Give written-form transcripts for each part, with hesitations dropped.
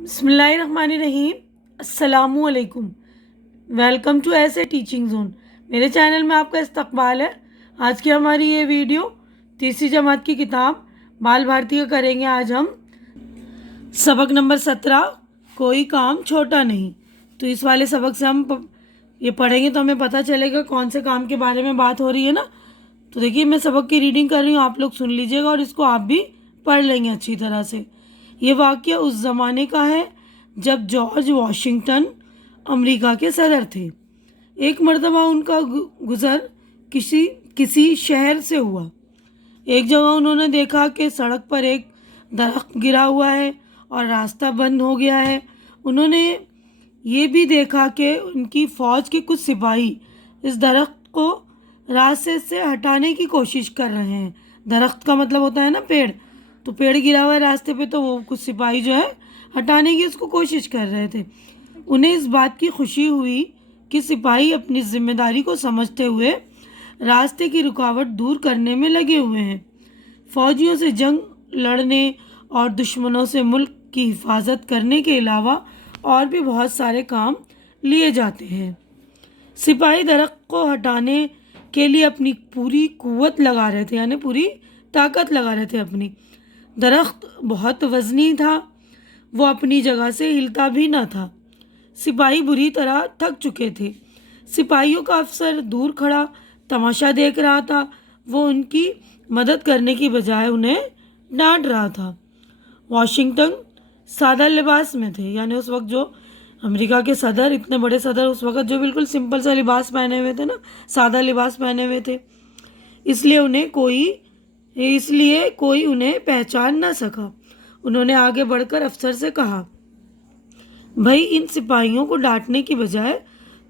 बिस्मिल्लाहिर्रहमानिर्रहीम। अस्सलामु अलैकुम। वेलकम टू ऐसे टीचिंग जोन। मेरे चैनल में आपका इस्तकबाल है। आज की हमारी ये वीडियो तीसरी जमात की किताब बाल भारती का करेंगे। आज हम सबक नंबर 17 कोई काम छोटा नहीं। तो इस वाले सबक से हम ये पढ़ेंगे तो हमें पता चलेगा कौन से काम के बारे में बात हो रही है ना। तो देखिए, मैं सबक की रीडिंग कर रही हूँ, आप लोग सुन लीजिएगा और इसको आप भी पढ़ लेंगे अच्छी तरह से। ये वाक़या उस ज़माने का है जब जॉर्ज वॉशिंगटन अमेरिका के सदर थे। एक मर्तबा उनका गुज़र किसी किसी शहर से हुआ। एक जगह उन्होंने देखा कि सड़क पर एक दरख्त गिरा हुआ है और रास्ता बंद हो गया है। उन्होंने ये भी देखा कि उनकी फ़ौज के कुछ सिपाही इस दरख्त को रास्ते से हटाने की कोशिश कर रहे हैं। दरख्त का मतलब होता है ना पेड़। तो पेड़ गिरा हुआ है रास्ते पे, तो वो कुछ सिपाही जो है हटाने की उसको कोशिश कर रहे थे। उन्हें इस बात की खुशी हुई कि सिपाही अपनी जिम्मेदारी को समझते हुए रास्ते की रुकावट दूर करने में लगे हुए हैं। फौजियों से जंग लड़ने और दुश्मनों से मुल्क की हिफाजत करने के अलावा और भी बहुत सारे काम लिए जाते हैं। सिपाही दरख्त को हटाने के लिए अपनी पूरी कुव्वत लगा रहे थे, यानी पूरी ताकत लगा रहे थे अपनी। दरख्त बहुत वज़नी था, वो अपनी जगह से हिलता भी न था। सिपाही बुरी तरह थक चुके थे। सिपाहियों का अफसर दूर खड़ा तमाशा देख रहा था। वो उनकी मदद करने की बजाय उन्हें डांट रहा था। वॉशिंगटन सादा लिबास में थे, यानी उस वक्त जो अमेरिका के सदर, इतने बड़े सदर उस वक्त जो बिल्कुल सिंपल सा लिबास पहने हुए थे ना, सादा लिबास पहने हुए थे। इसलिए कोई उन्हें पहचान ना सका। उन्होंने आगे बढ़कर अफसर से कहा, भाई, इन सिपाहियों को डांटने की बजाय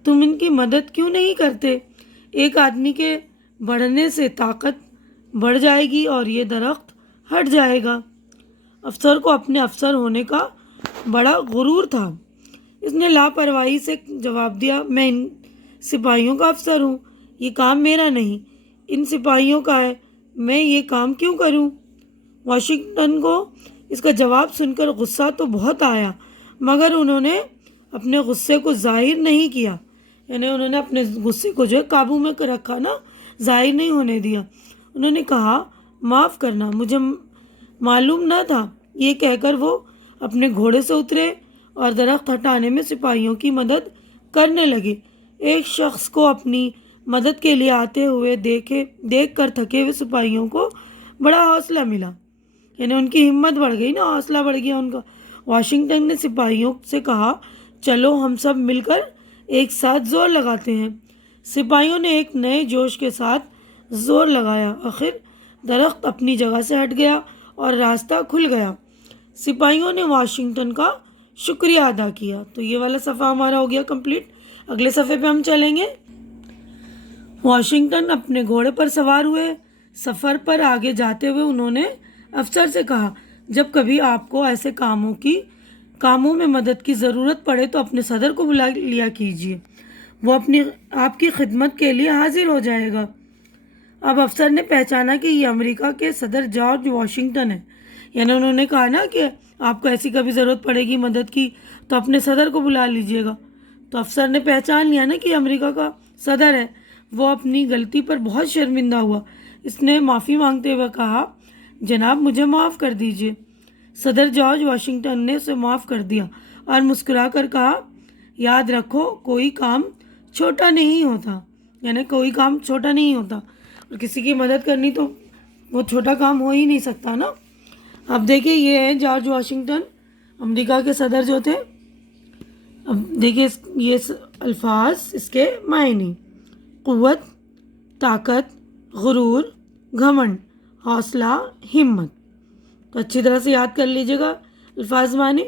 तुम इनकी मदद क्यों नहीं करते? एक आदमी के बढ़ने से ताकत बढ़ जाएगी और ये दरख्त हट जाएगा। अफसर को अपने अफसर होने का बड़ा गुरूर था। इसने लापरवाही से जवाब दिया, मैं इन सिपाहियों का अफसर हूँ, ये काम मेरा नहीं, इन सिपाहियों का है, मैं ये काम क्यों करूँ? वॉशिंगटन को इसका जवाब सुनकर गुस्सा तो बहुत आया, मगर उन्होंने अपने गुस्से को जाहिर नहीं किया, यानी उन्होंने अपने गुस्से को जो है काबू में रखा ना, जाहिर नहीं होने दिया। उन्होंने कहा, माफ़ करना, मुझे मालूम न था। ये कहकर वो अपने घोड़े से उतरे और दरख्त हटाने में सिपाहियों की मदद करने लगे। एक शख्स को अपनी मदद के लिए आते हुए देख कर थके हुए सिपाहियों को बड़ा हौसला मिला, यानी उनकी हिम्मत बढ़ गई ना, हौसला बढ़ गया उनका। वॉशिंगटन ने सिपाहियों से कहा, चलो हम सब मिलकर एक साथ जोर लगाते हैं। सिपाहियों ने एक नए जोश के साथ जोर लगाया। आखिर दरख्त अपनी जगह से हट गया और रास्ता खुल गया। सिपाहियों ने वॉशिंगटन का शुक्रिया अदा किया। तो ये वाला सफ़ा हमारा हो गया कंप्लीट। अगले सफ़े पे हम चलेंगे। वॉशिंगटन अपने घोड़े पर सवार हुए। सफ़र पर आगे जाते हुए उन्होंने अफसर से कहा, जब कभी आपको ऐसे कामों में मदद की ज़रूरत पड़े तो अपने सदर को बुला लिया कीजिए, वो आपकी खिदमत के लिए हाजिर हो जाएगा। अब अफसर ने पहचाना कि ये अमेरिका के सदर जॉर्ज वॉशिंगटन है, यानी उन्होंने कहा ना कि आपको ऐसी कभी ज़रूरत पड़ेगी मदद की तो अपने सदर को बुला लीजिएगा। तो अफसर ने पहचान लिया ना कि अमेरिका का सदर है। वो अपनी गलती पर बहुत शर्मिंदा हुआ। इसने माफ़ी मांगते हुए कहा, जनाब, मुझे माफ़ कर दीजिए। सदर जॉर्ज वॉशिंगटन ने उसे माफ़ कर दिया और मुस्कुराकर कहा, याद रखो, कोई काम छोटा नहीं होता, यानी कोई काम छोटा नहीं होता, और किसी की मदद करनी तो वो छोटा काम हो ही नहीं सकता ना। अब देखिए, ये है जॉर्ज वॉशिंगटन, अमेरिका के सदर जो थे। अब देखिए ये अल्फाज, इसके मायने: क़ुव्वत, ताकत, गुरूर, घमंड, हौसला, हिम्मत। तो अच्छी तरह से याद कर लीजिएगा अल्फाज माने।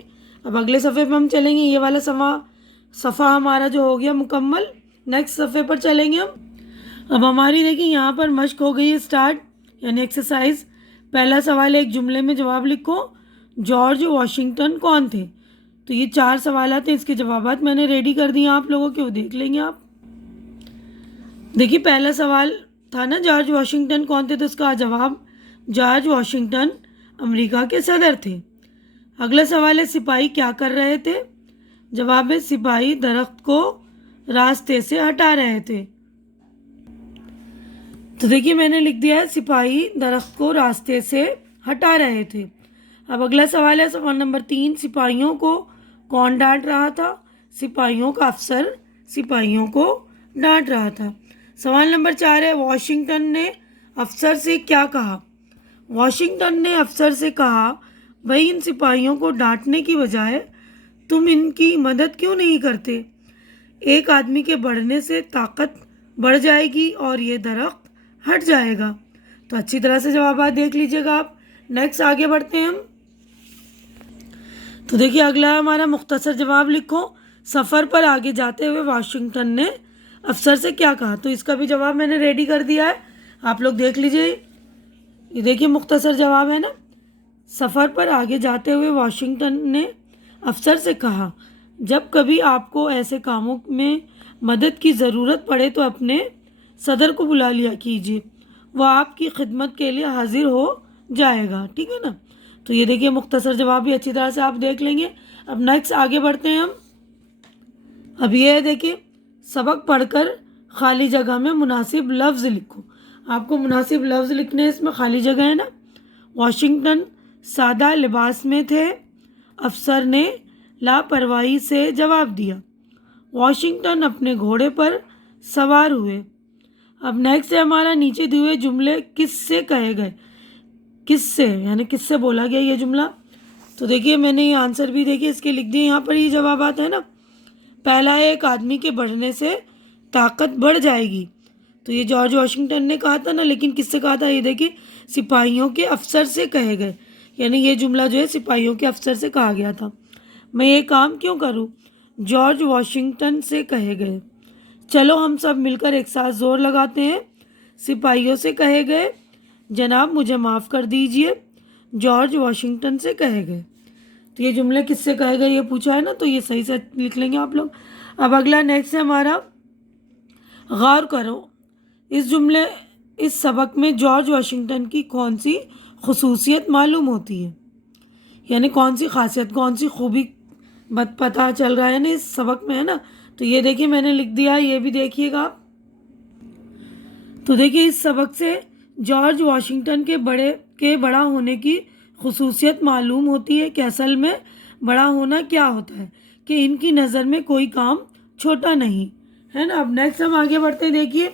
अब अगले सफ़े पे हम चलेंगे। ये वाला सफ़ा हमारा जो हो गया मुकम्मल। नेक्स्ट सफ़े पर चलेंगे हम। अब हमारी देखिए यहाँ पर मश्क हो गई है स्टार्ट, यानी एक्सरसाइज। पहला सवाल, एक जुमले में जवाब लिखो। जॉर्ज वॉशिंगटन कौन थे? तो ये 4 सवाल हैं, इसके जवाबात मैंने रेडी कर दिए आप लोगों के, वो देख लेंगे आप। देखिए, पहला सवाल था ना, जॉर्ज वॉशिंगटन कौन थे? तो उसका जवाब, जॉर्ज वॉशिंगटन अमेरिका के सदर थे। اگلا سوال ہے سپاہی کیا کر رہے تھے؟ جواب ہے سپاہی درخت کو راستے سے ہٹا رہے تھے۔ تو دیکھیے میں نے لکھ دیا ہے سپاہی درخت کو راستے سے ہٹا رہے تھے۔ اب اگلا سوال ہے سوال نمبر 3، سپاہیوں کو کون ڈانٹ رہا تھا؟ سپاہیوں کا افسر سپاہیوں کو ڈانٹ رہا تھا۔ سوال نمبر 4 ہے واشنگٹن نے افسر سے کیا کہا؟ واشنگٹن نے افسر سے کہا بھائی ان سپاہیوں کو ڈانٹنے کی بجائے تم ان کی مدد کیوں نہیں کرتے؟ ایک آدمی کے بڑھنے سے طاقت بڑھ جائے گی اور یہ درخت ہٹ جائے گا۔ تو اچھی طرح سے جوابات دیکھ لیجیے گا آپ۔ نیکسٹ آگے بڑھتے ہیں ہم۔ تو دیکھیے اگلا ہے ہمارا مختصر جواب لکھو۔ سفر پر آگے جاتے ہوئے واشنگٹن نے افسر سے کیا کہا؟ تو اس کا بھی جواب میں نے ریڈی کر دیا ہے، آپ لوگ دیکھ لیجیے۔ یہ دیکھیے مختصر جواب ہے نا، سفر پر آگے جاتے ہوئے واشنگٹن نے افسر سے کہا جب کبھی آپ کو ایسے کاموں میں مدد کی ضرورت پڑے تو اپنے صدر کو بلا لیا کیجیے، وہ آپ کی خدمت کے لیے حاضر ہو جائے گا، ٹھیک ہے نا۔ تو یہ دیکھیے مختصر جواب بھی اچھی طرح سے آپ دیکھ لیں گے۔ اب نیکسٹ آگے بڑھتے ہیں ہم۔ اب یہ ہے دیکھیے سبق پڑھ کر خالی جگہ میں مناسب لفظ لکھو۔ آپ کو مناسب لفظ لکھنے، اس میں خالی جگہ ہے نا۔ واشنگٹن سادہ لباس میں تھے، افسر نے لاپرواہی سے جواب دیا۔ واشنگٹن اپنے گھوڑے پر سوار ہوئے۔ اب نیکسٹ ہے ہمارا نیچے دیے ہوئے جملے کس سے کہے گئے؟ کس سے یعنی کس سے بولا گیا یہ جملہ؟ تو دیکھیے میں نے یہ آنسر بھی دیکھیے اس کے لکھ دیے، یہاں پر یہ جوابات ہے نا۔ پہلا ہے ایک آدمی کے بڑھنے سے طاقت بڑھ جائے گی، تو یہ جارج واشنگٹن نے کہا تھا نا، لیکن کس سے کہا تھا؟ یہ دیکھیے سپاہیوں کے افسر سے کہے گئے، یعنی یہ جملہ جو ہے سپاہیوں کے افسر سے کہا گیا تھا۔ میں یہ کام کیوں کروں؟ جارج واشنگٹن سے کہے گئے۔ چلو ہم سب مل کر ایک ساتھ زور لگاتے ہیں، سپاہیوں سے کہے گئے جناب مجھے معاف کر دیجئے، جارج واشنگٹن سے کہے گئے۔ تو یہ جملے کس سے کہے گئے یہ پوچھا ہے نا، تو یہ صحیح سے لکھ لیں گے آپ لوگ۔ اب اگلا نیکسٹ ہے ہمارا غور کرو اس سبق میں جارج واشنگٹن کی کون سی خصوصیت معلوم ہوتی ہے، یعنی کون سی خاصیت کون سی خوبی پتہ چل رہا ہے نا اس سبق میں، ہے نا۔ تو یہ دیکھیے میں نے لکھ دیا ہے، یہ بھی دیکھیے گا آپ۔ تو دیکھیے اس سبق سے جارج واشنگٹن کے بڑا ہونے کی خصوصیت معلوم ہوتی ہے کہ اصل میں بڑا ہونا کیا ہوتا ہے، کہ ان کی نظر میں کوئی کام چھوٹا نہیں ہے نا۔ اب نیکسٹ ہم آگے بڑھتے ہیں۔ دیکھیے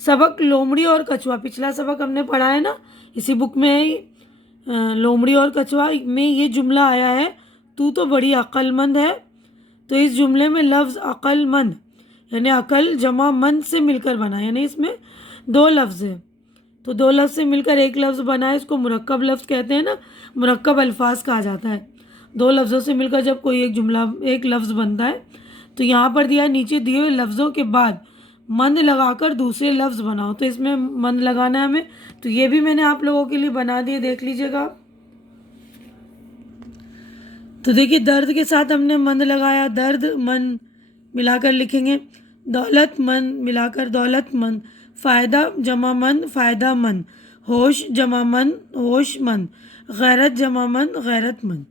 سبق لومڑی اور کچھوا، پچھلا سبق ہم نے پڑھا ہے نا، اسی بک میں لومڑی اور کچھوا میں یہ جملہ آیا ہے تو بڑی عقل مند ہے۔ تو اس جملے میں لفظ عقل مند یعنی عقل جمع مند سے مل کر بنا، یعنی اس میں دو لفظ ہیں، تو دو لفظ سے مل کر ایک لفظ بنا ہے، اس کو مرکب لفظ کہتے ہیں نا، مرکب الفاظ کہا جاتا ہے۔ دو لفظوں سے مل کر جب کوئی ایک لفظ بنتا ہے، تو یہاں پر دیا نیچے دیے ہوئے لفظوں کے بعد مند لگا کر دوسرے لفظ بناؤ، تو اس میں مند لگانا ہے ہمیں، تو یہ بھی میں نے آپ لوگوں کے لیے بنا دیے، دیکھ لیجیے گا۔ تو دیکھیے درد کے ساتھ ہم نے مند لگایا، درد مند ملا کر لکھیں گے، دولت مند ملا کر دولت مند، فائدہ جمع مند فائدہ مند، ہوش جمع مند ہوش مند، غیرت جمع مند غیرت مند۔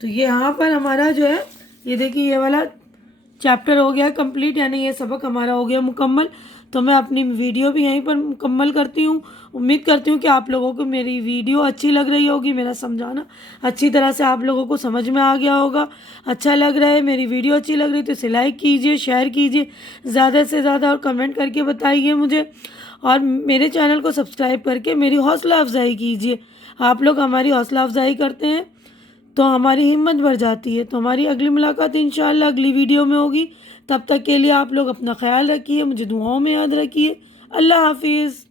تو یہاں پر ہمارا جو ہے یہ دیکھیے یہ والا چیپٹر ہو گیا کمپلیٹ، یعنی یہ سبق ہمارا ہو گیا مکمل۔ تو میں اپنی ویڈیو بھی یہیں پر مکمل کرتی ہوں۔ امید کرتی ہوں کہ آپ لوگوں کو میری ویڈیو اچھی لگ رہی ہوگی، میرا سمجھانا اچھی طرح سے آپ لوگوں کو سمجھ میں آ گیا ہوگا۔ اچھا لگ رہا ہے، میری ویڈیو اچھی لگ رہی تو اسے لائک کیجیے، شیئر کیجیے زیادہ سے زیادہ، اور کمنٹ کر کے بتائیے مجھے، اور میرے چینل کو سبسکرائب کر کے میری حوصلہ افزائی کیجیے۔ آپ لوگ ہماری حوصلہ افزائی کرتے ہیں تو ہماری ہمت بڑھ جاتی ہے۔ تو ہماری اگلی ملاقات انشاءاللہ اگلی ویڈیو میں ہوگی، تب تک کے لیے آپ لوگ اپنا خیال رکھیے، مجھے دعاؤں میں یاد رکھیے۔ اللہ حافظ۔